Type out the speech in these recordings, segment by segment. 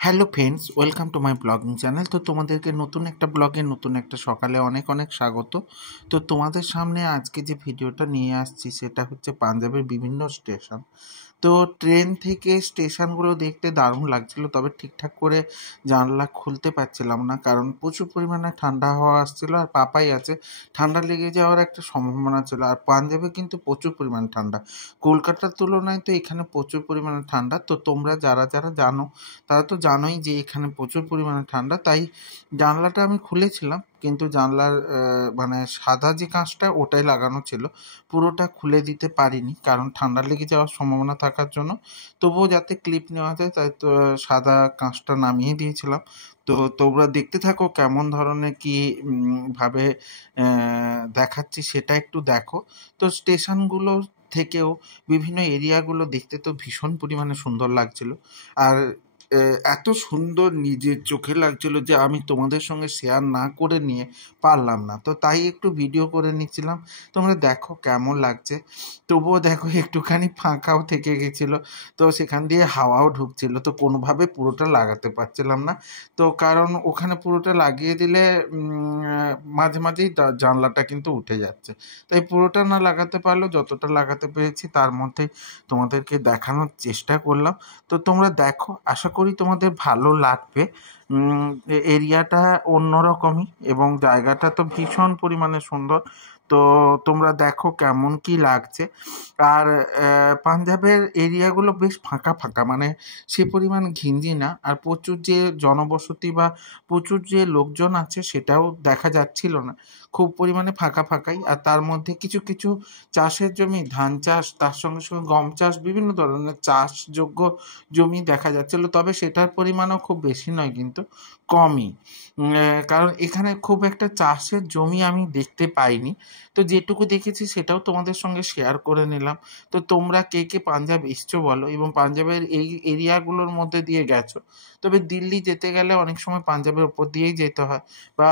Hello friends, welcome to my blogging channel. তো তোমাদেরকে নতুন একটা ব্লগে নতুন একটা সকালে অনেক অনেক স্বাগত। তো তোমাদের সামনে আজকে যে ভিডিওটা নিয়ে আসছি সেটা হচ্ছে পাঞ্জাবের বিভিন্ন স্টেশন। তো ট্রেন থেকে স্টেশনগুলো দেখতে দারুণ লাগছিল, তবে ঠিকঠাক করে জানলা খুলতে পারছিলাম না, কারণ প্রচুর পরিমাণে ঠান্ডা হাওয়া আসছিল আর পাপাই আছে, ঠান্ডা লেগে যাওয়ার একটা সম্ভাবনা ছিল। আর পাঞ্জাবে কিন্তু প্রচুর পরিমাণ ঠান্ডা, কলকাতার তুলনায় তো এখানে প্রচুর পরিমাণে ঠান্ডা। তো তোমরা যারা যারা জানো তারা তো জানোই যে এখানে প্রচুর পরিমাণে ঠান্ডা, তাই জানলাটা আমি খুলেছিলাম, কিন্তু জানলার মানে সাদা যে কাঁচটা ওটাই লাগানো ছিল, পুরোটা খুলে দিতে পারিনি কারণ ঠান্ডা লেগে যাওয়ার সম্ভাবনা থাকার জন্য। তবুও যাতে ক্লিপ নেওয়া যায় তাই তো সাদা কাঁচটা নামিয়ে দিয়েছিলাম। তো তোমরা দেখতে থাকো কেমন ধরনের কি ভাবে দেখাচ্ছি সেটা একটু দেখো। তো স্টেশনগুলো থেকেও বিভিন্ন এরিয়াগুলো দেখতে তো ভীষণ পরিমাণে সুন্দর লাগছিল, আর এত সুন্দর নিজের চোখে লাগছিল যে আমি তোমাদের সঙ্গে শেয়ার না করে নিয়ে পারলাম না, তো তাই একটু ভিডিও করে নিচ্ছিলাম। তোমরা দেখো কেমন লাগছে। তবুও দেখো একটুখানি ফাঁকাও থেকে গেছিলো, তো সেখান দিয়ে হাওয়াও ঢুকছিল, তো কোনোভাবে পুরোটা লাগাতে পারছিলাম না। তো কারণ ওখানে পুরোটা লাগিয়ে দিলে মাঝে মাঝেই জানলাটা কিন্তু উঠে যাচ্ছে, তাই পুরোটা না লাগাতে পারলেও যতটা লাগাতে পেরেছি তার মধ্যেই তোমাদেরকে দেখানোর চেষ্টা করলাম। তো তোমরা দেখো, আশা করি তোমাদের ভালো লাগবে। এরিয়াটা অন্যরকমই এবং জায়গাটা তো ভীষণ পরিমাণে সুন্দর। তো তোমরা দেখো কেমন কি লাগছে। আর পাঞ্জাবের এরিয়াগুলো বেশ ফাঁকা ফাঁকা, মানে সে পরিমাণ ঘিঞ্জি না, আর প্রচুর যে জনবসতি বা প্রচুর যে লোকজন আছে সেটাও দেখা যাচ্ছিল না, খুব পরিমাণে ফাঁকা ফাঁকাই। আর তার মধ্যে কিছু কিছু চাষের জমি, ধান চাষ, তার সঙ্গে সঙ্গে গম চাষ, বিভিন্ন ধরনের চাষযোগ্য জমি দেখা যাচ্ছিল, তবে সেটার পরিমাণও খুব বেশি নয়, কিন্তু কমই। কারণ এখানে খুব একটা চাষের জমি আমি দেখতে পাইনি, তো যেটুকু দেখেছি সেটাও তোমাদের সঙ্গে শেয়ার করে নিলাম। তো তোমরা কে কে পাঞ্জাব এসছো বলো, এবং পাঞ্জাবের এই এরিয়াগুলোর মধ্যে দিয়ে গেছো। তবে দিল্লি যেতে গেলে অনেক সময় পাঞ্জাবের ওপর দিয়েই যেতে হয়, বা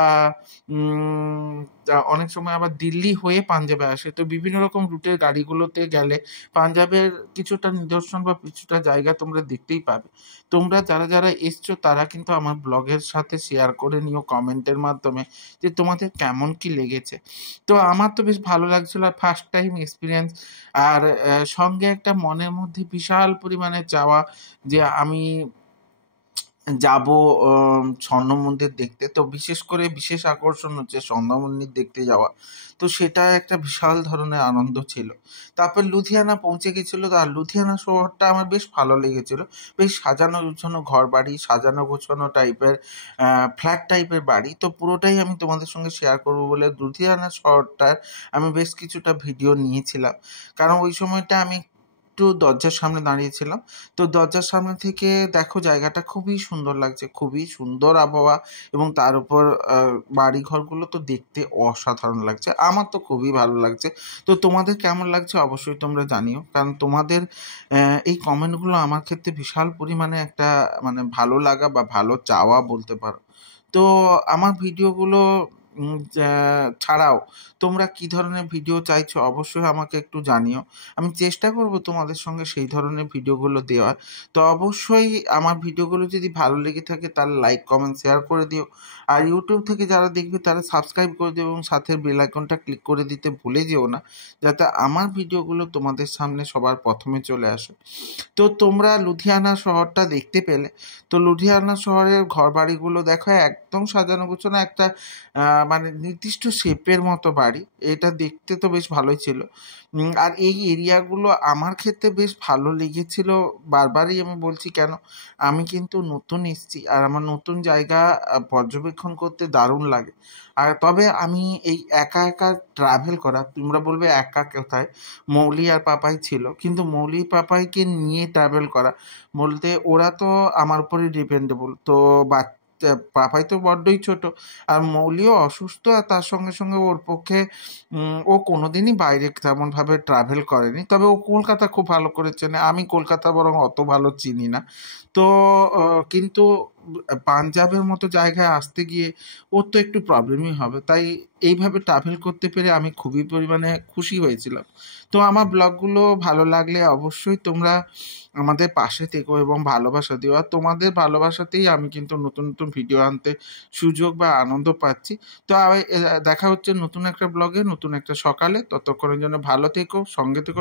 অনেক সময় আবার দিল্লি হয়ে পাঞ্জাবে আসে। তো বিভিন্ন রকম রুটের গাড়িগুলোতে গেলে পাঞ্জাবের কিছুটা নিদর্শন বা কিছুটা জায়গা তোমরা দেখতেই পাবে। তোমরা যারা যারা এসছো তারা কিন্তু আমার ব্লগের সাথে শেয়ার করে নিও কমেন্টের মাধ্যমে যে তোমাদের কেমন কি লেগেছে। তো আমার তো বেশ ভালো লাগছিল, আর ফার্স্ট টাইম এক্সপিরিয়েন্স। আর সঙ্গে একটা মনের মধ্যে বিশাল পরিমাণে চাওয়া যে আমি যাব স্বর্ণ মন্দির দেখতে। তো বিশেষ করে বিশেষ আকর্ষণ হচ্ছে স্বর্ণ মন্দির দেখতে যাওয়া। তো সেটা একটা বিশাল ধরনের আনন্দ ছিল। তারপর লুধিয়ানা পৌঁছে গেছিল, আর লুধিয়ানা শহরটা আমার বেশ ভালো লেগেছিল। বেশ সাজানো গুছানো ঘরবাড়ি, সাজানো গোছানো টাইপের ফ্ল্যাট টাইপের বাড়ি। তো পুরোটাই আমি তোমাদের সঙ্গে শেয়ার করব বলে লুধিয়ানা শহরটার আমি বেশ কিছুটা ভিডিও নিয়েছিলাম, কারণ ওই সময়টা আমি একটু দরজার সামনে দাঁড়িয়েছিলাম। তো দরজার সামনে থেকে দেখো জায়গাটা খুবই সুন্দর লাগছে, খুবই সুন্দর আবহাওয়া, এবং তার উপর বাড়ি ঘরগুলো তো দেখতে অসাধারণ লাগছে। আমার তো খুবই ভালো লাগছে। তো তোমাদের কেমন লাগছে অবশ্যই তোমরা জানিও, কারণ তোমাদের এই কমেন্টগুলো আমার ক্ষেত্রে বিশাল পরিমাণে একটা মানে ভালো লাগা বা ভালো চাওয়া বলতে পারো। তো আমার ভিডিওগুলো ছাড়াও তোমরা কী ধরনের ভিডিও চাইছো অবশ্যই আমাকে একটু জানিও। আমি চেষ্টা করব তোমাদের সঙ্গে সেই ধরনের ভিডিওগুলো দেওয়ার। তো অবশ্যই আমার ভিডিওগুলো যদি ভালো লেগে থাকে তাহলে লাইক, কমেন্ট, শেয়ার করে দিও। আর ইউটিউব থেকে যারা দেখবে তারা সাবস্ক্রাইব করে দিও এবং সাথের বেল আইকনটা ক্লিক করে দিতে ভুলে যেও না, যাতে আমার ভিডিওগুলো তোমাদের সামনে সবার প্রথমে চলে আসে। তো তোমরা লুধিয়ানা শহরটা দেখতে পেলে। তো লুধিয়ানা শহরের ঘরবাড়িগুলো দেখো একদম সাজানো গোছানো, একটা মানে নির্দিষ্ট শেপের মতো বাড়ি। এটা দেখতে তো বেশ ভালোই ছিল। আর এই এরিয়াগুলো আমার ক্ষেত্রে বেশ ভালো লেগেছিল। বারবারই আমি বলছি কেন, আমি কিন্তু নতুন এসেছি, আর আমার নতুন জায়গা পর্যবেক্ষণ করতে দারুণ লাগে। আর তবে আমি এই একা একা ট্রাভেল করা, তোমরা বলবে একা কোথায়, মৌলি আর পাপাই ছিল, কিন্তু মৌলি পাপাইকে নিয়ে ট্রাভেল করা বলতে ওরা তো আমার উপরই ডিপেন্ডেবল। তো পাপাই তো বড্ডই ছোট, আর মৌলিও অসুস্থ, আর তার সঙ্গে সঙ্গে ওর পক্ষে ও কোনোদিনই বাইরে তেমনভাবে ট্রাভেল করেনি। তবে ও কলকাতা খুব ভালো করে চেনে, আমি কলকাতা বরং অত ভালো চিনি না। তো কিন্তু পাঞ্জাবের মতো জায়গায় আসতে গিয়ে ওর তো একটু প্রবলেমই হবে। তাই এইভাবে ট্রাভেল করতে পেরে আমি খুবই পরিমাণে খুশি হয়েছিলাম। তো আমার ব্লগগুলো ভালো লাগলে অবশ্যই তোমরা আমাদের পাশে থেকো এবং ভালোবাসা দিও। আর তোমাদের ভালোবাসাতেই আমি কিন্তু নতুন, নতুন ভিডিও আনতে সুযোগ বা আনন্দ পাচ্ছি। তো দেখা হচ্ছে নতুন একটা ব্লগে, নতুন একটা সকালে। ততক্ষণের জন্য ভালো থেকো, সঙ্গে থেকো।